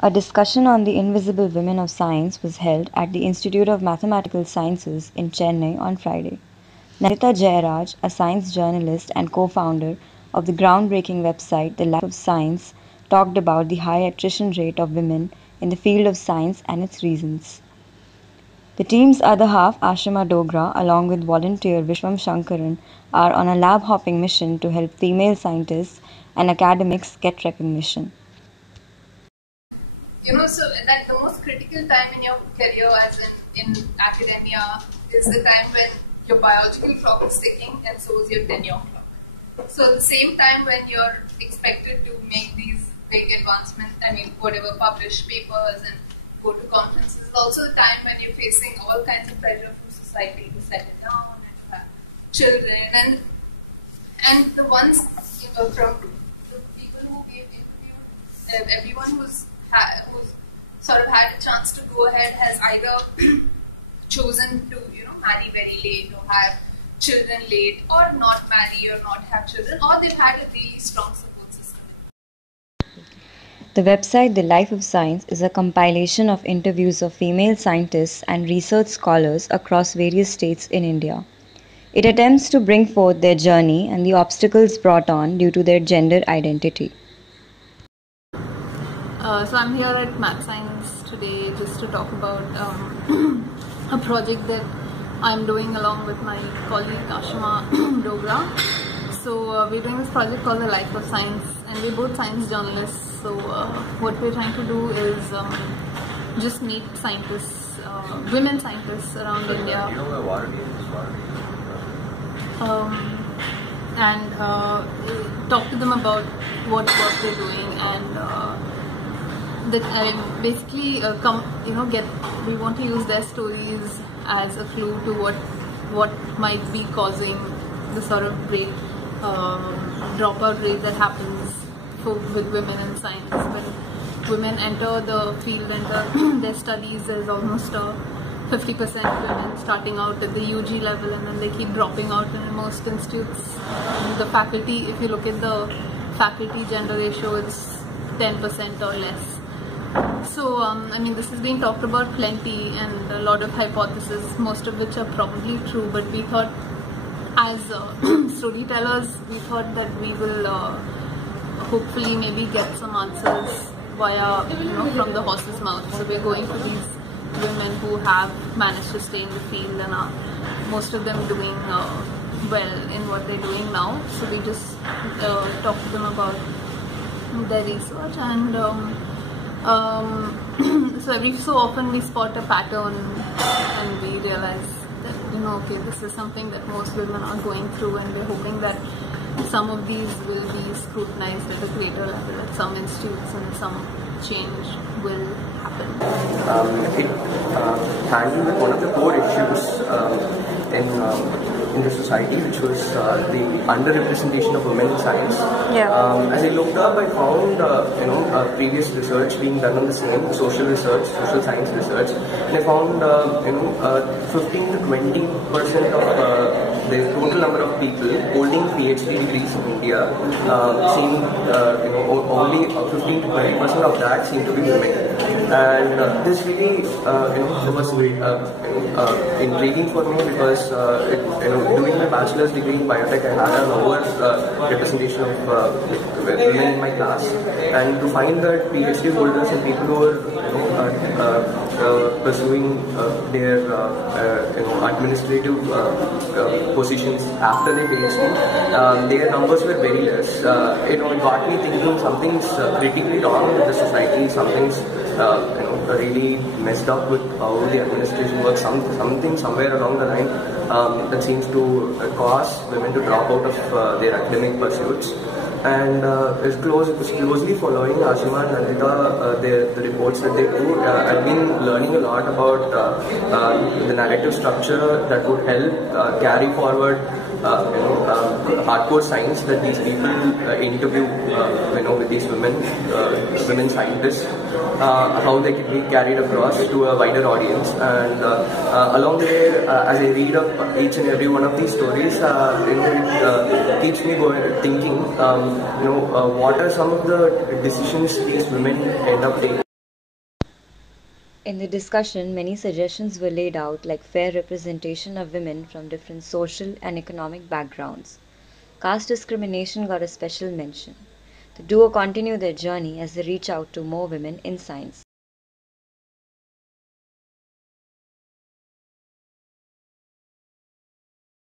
A discussion on the invisible women of science was held at the Institute of Mathematical Sciences in Chennai on Friday. Nandita Jayaraj, a science journalist and co-founder of the groundbreaking website The Life of Science, talked about the high attrition rate of women in the field of science and its reasons. The team's other half, Ashima Dogra, along with volunteer Vishwam Shankaran, are on a lab-hopping mission to help female scientists and academics get recognition. So that the most critical time in your career, as in academia, is the time when your biological clock is ticking and so is your tenure clock. So at the same time when you're expected to make these big advancements, whatever, publish papers and go to conferences, is also the time when you're facing all kinds of pressure from society to settle down and to have children, and the ones from the people who we've interviewed, everyone who's sort of had a chance to go ahead has either chosen to marry very late or have children late, or not marry or not have children, or they've had a really strong support system. The website The Life of Science is a compilation of interviews of female scientists and research scholars across various states in India. It attempts to bring forth their journey and the obstacles brought on due to their gender identity. So I'm here at Math Science today just to talk about a project that I'm doing along with my colleague Ashima Dogra. So we're doing this project called The Life of Science, and we're both science journalists. So what we're trying to do is just meet scientists, women scientists around India, and talk to them about what work they're doing, and basically we want to use their stories as a clue to what might be causing the sort of rate dropout rate that happens with women in science. When women enter the field, enter their studies, there's almost 50% women starting out at the UG level, and then they keep dropping out in most institutes. The faculty, if you look at the faculty gender ratio, it's 10% or less. So, this is being talked about plenty, and a lot of hypotheses, most of which are probably true, but we thought, as storytellers, we thought that we will hopefully maybe get some answers via, from the horse's mouth. So we're going to these women who have managed to stay in the field and are, most of them, doing well in what they're doing now. So we just talk to them about their research, and so every so often we spot a pattern and we realize that okay, this is something that most women are going through, and we're hoping that some of these will be scrutinized at a greater level at some institutes, and some change will happen. It handled with one of the core issues in the society, which was the underrepresentation of women in science. As I looked up, I found previous research being done on the same social science research, and I found 15 to 20% of the total number of people holding PhD degrees in India seem only 15 to 20% of that seem to be women, and this really was intriguing for me, because doing my bachelor's degree in biotech, I had an over representation of women in my class, and to find that PhD holders and people who are pursuing their administrative positions after their PhD, their numbers were very less. It got me thinking something's critically wrong with the society, something's really messed up with how the administration works, something somewhere along the line that seems to cause women to drop out of their academic pursuits. And it was closely following Ashima and Nandita, the reports that they do. I've been learning a lot about the narrative structure that would help carry forward hardcore science that these people interview with these women scientists, how they can be carried across to a wider audience. And along the way, as I read up each and every one of these stories, it keeps me thinking, what are some of the decisions these women end up taking. In the discussion, many suggestions were laid out, like fair representation of women from different social and economic backgrounds. Caste discrimination got a special mention. The duo continue their journey as they reach out to more women in science.